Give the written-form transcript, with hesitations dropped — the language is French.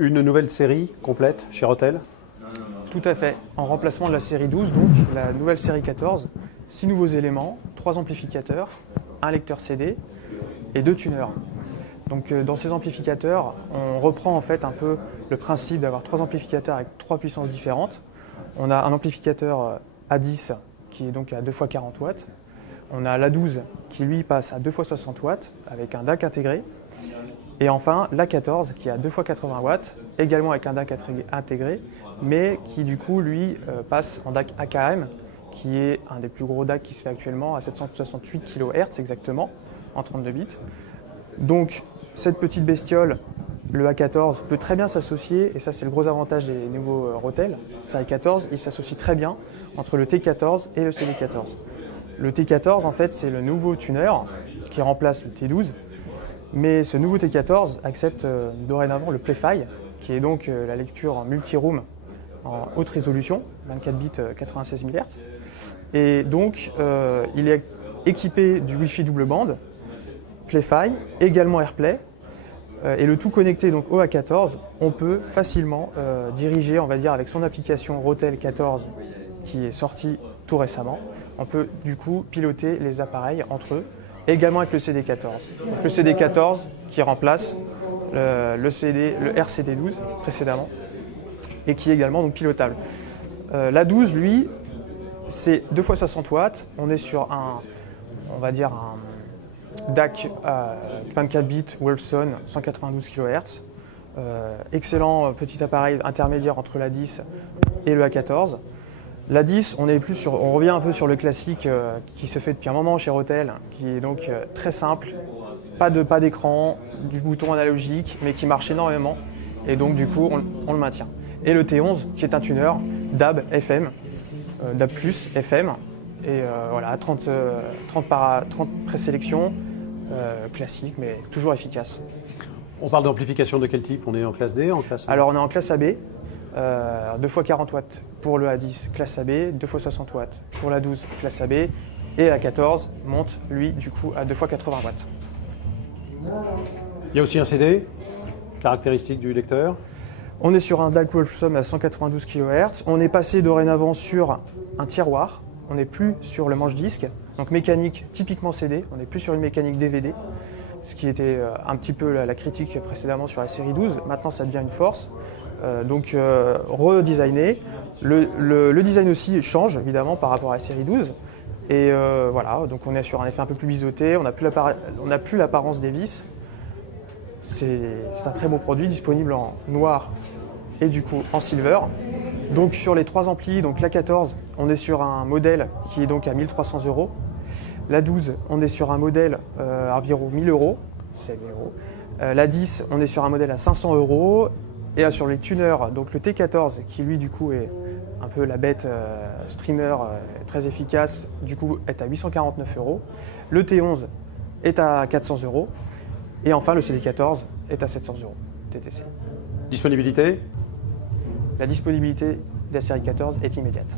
Une nouvelle série complète chez Rotel? Tout à fait. En remplacement de la série 12, donc la nouvelle série 14, 6 nouveaux éléments, 3 amplificateurs, un lecteur CD et 2 tuners. Donc dans ces amplificateurs, on reprend en fait un peu le principe d'avoir 3 amplificateurs avec 3 puissances différentes. On a un amplificateur A10 qui est donc à 2 x 40 watts. On a l'A12 qui lui passe à 2 x 60 watts avec un DAC intégré. Et enfin l'A14 qui est à 2 x 80 watts, également avec un DAC intégré, mais qui du coup lui passe en DAC AKM, qui est un des plus gros DAC qui se fait actuellement à 768 kHz exactement, en 32 bits. Donc cette petite bestiole, le A14, peut très bien s'associer, et ça c'est le gros avantage des nouveaux Rotel, série 14, il s'associe très bien entre le T14 et le CD14. Le T14 en fait c'est le nouveau tuner qui remplace le T12, mais ce nouveau T14 accepte dorénavant le Play-Fi, qui est donc la lecture en multi-room en haute résolution, 24 bits 96 MHz. Et donc il est équipé du Wi-Fi double bande, Play-Fi, également AirPlay, et le tout connecté donc au A14, on peut facilement diriger, on va dire, avec son application Rotel 14 qui est sortie tout récemment, on peut du coup piloter les appareils entre eux, également avec le CD14. Donc, le CD14 qui remplace le RCD12 précédemment et qui est également donc pilotable. L'A12, lui, c'est 2 x 60 watts, on est sur on va dire un DAC à 24 bits Wolfson 192 kHz. Excellent petit appareil intermédiaire entre l'A10 et le A14. L'A10, on revient un peu sur le classique qui se fait depuis un moment chez Rotel, qui est donc très simple, pas d'écran, du bouton analogique, mais qui marche énormément, et donc du coup on le maintient. Et le T11, qui est un tuner DAB FM, DAB+, FM, et voilà, 30 présélections, classique, mais toujours efficace. On parle d'amplification de quel type? On est en classe D, en classe A? Alors on est en classe AB, 2 x 40 watts pour le A10 classe AB, 2 x 60 watts pour la 12 classe AB, et la 14 monte lui du coup à 2 x 80 watts. Il y a aussi un CD, caractéristique du lecteur. On est sur un DAC Wolfson à 192 kHz, on est passé dorénavant sur un tiroir, on n'est plus sur le manche-disque, donc mécanique typiquement CD, on n'est plus sur une mécanique DVD, ce qui était un petit peu la critique précédemment sur la série 12, maintenant ça devient une force. Donc redesigné. Le design aussi change évidemment par rapport à la série 12. Et voilà, donc on est sur un effet un peu plus biseauté, on n'a plus l'apparence des vis. C'est un très beau produit disponible en noir et du coup en silver. Donc sur les 3 amplis, donc la 14, on est sur un modèle qui est donc à 1 300 €. La 12, on est sur un modèle à environ 1 000 €, c'est 1 000 €. La 10, on est sur un modèle à 500 €. Et sur les tuners, donc le T14 qui lui du coup est un peu la bête streamer très efficace, du coup est à 849 €. Le T11 est à 400 €. Et enfin le CD14 est à 700 € TTC. Disponibilité? La disponibilité de la série 14 est immédiate.